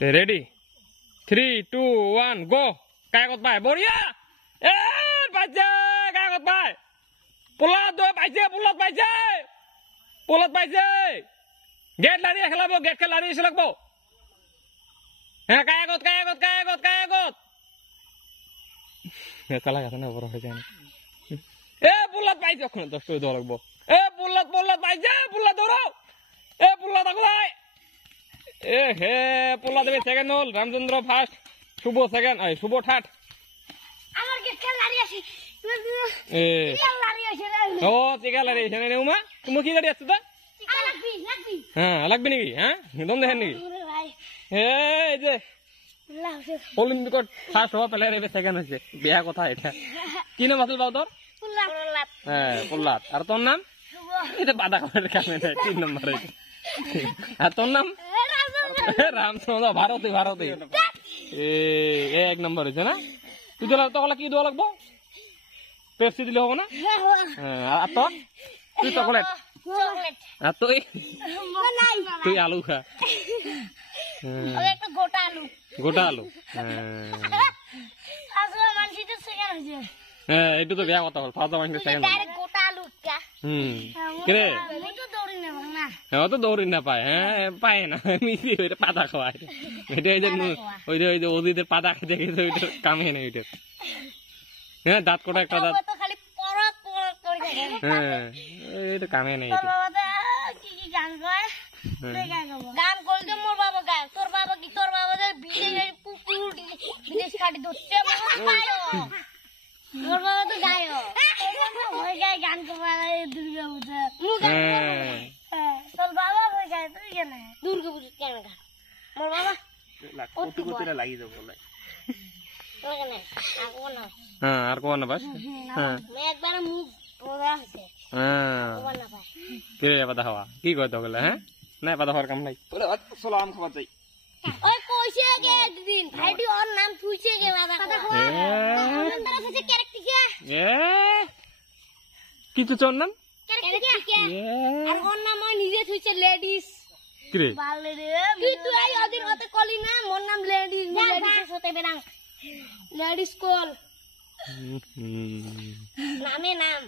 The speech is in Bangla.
রেডি 3 2 1 গো কাগজ পায় বড়িয়া এ পাইছে কাগজ পায় পোলাত দো পাইছে পোলাত পাইছে গেট লাড়িয়ে খেলাবো গেট কে লাড়িয়ে এসে লাগবো হ্যাঁ কাগজ কালা গাছ না বড় হয়ে যায় না এ পোলাত পাইছে ওখানে 10 টাকা দেওয়া লাগবো এ পোলাত পাইছে পোলাত দৌড়াও এ পোলাত আগলাই এ হে পোলা দেবে সেকেন্ড হল রামচন্দ্র ফার্স্ট শুভ সেকেন্ড শুভ থার্ড আমার গেট কে লাড়িয়ে আসি এ লাড়িয়ে আসি ও চিকা লাড়িয়ে এসে নেই উমা তুমি কি লাড়িয়ে আসছো তা লাগবি হ্যাঁ লাগবে নাকি হ্যাঁ দম দেখেন নাকি ভাই এই যে লাউছে অলিম্পিকত ফার্স্ট হওয়া প্লেয়ার এবার সেকেন্ড হয়েছে বিয়া কথা এটা কি নাম আসল বাউ তোর পুল্লাত হ্যাঁ প্রহ্লাদ আর তোর নাম এটা বাধা খাবার কামে নাই 3 নম্বরে আর তোর নাম রামচন্দ্র ভারতী এ 1 নম্বর হয়েছে না তুই তোলা কি দেওয়া লাগবো পেপসি দিলে হবে না হ্যাঁ আর তোর তুই চকলেট আর তুই আলু খা একটা গোটা আলু আসলে মানসিতে সেকেন্ড হইছে হ্যাঁ এটা তো বিয়া কথা হল ফার্স্ট মাইন্ডে সেকেন্ড ডাইরেক্ট গোটা আলু কা কে আমি তো দৌড়ি না ভাঙনা হ্যাঁ তো দৌড়ি না পায় হ্যাঁ পায় না মিশি ওইটা পাতা খাওয়ায় এটা ওই যে ওদিদের পাতা খেতে খেতে ওইটা কামে না ওইটা হ্যাঁ দাঁত কোটা একটা দাঁত তো খালি পরক করে থাকে হ্যাঁ এটা কামে না তোর বাবা কি গান গায় গান করলে মোর বাবা গায় তোর বাবা যে বিদেশ পুপি উল্টি বিদেশ কাটি দোচ্ছে মোর বাবা তো গায় ওই গায় গান করে দুর্গা পূজা তোর বাবা ওই গায় তুই কেন দুর্গা পূজা কেন গা মোর বাবা কত কতটা লাগি যাবে বলে তোর কেন আগো না হ্যাঁ আর কোন না বাস হ্যাঁ মে একবার মুখ পোড়া হইছে হ্যাঁ কোন না পায় কে পাতা খাওয়া কি কয় তো গেলে হ্যাঁ না পাতা খাওয়ার কাম নাই তোরে চলো আম খাবার চাই ওই কইছে গে একদিন ভাইটি ওর নাম পুইছে গে বাবা কথা কই তারা কাছে ক্যারেক্টার কি তো তোর নাম ক্যারেক্টার আর ওর নাম ওই নিজে থুইছে লেডিস কি রে বালে রে কি তুই আই ওদিন ওতে কলি না মোর নাম লেডিস লেডিস হতে বেরাং লেডিস কল নামে নাম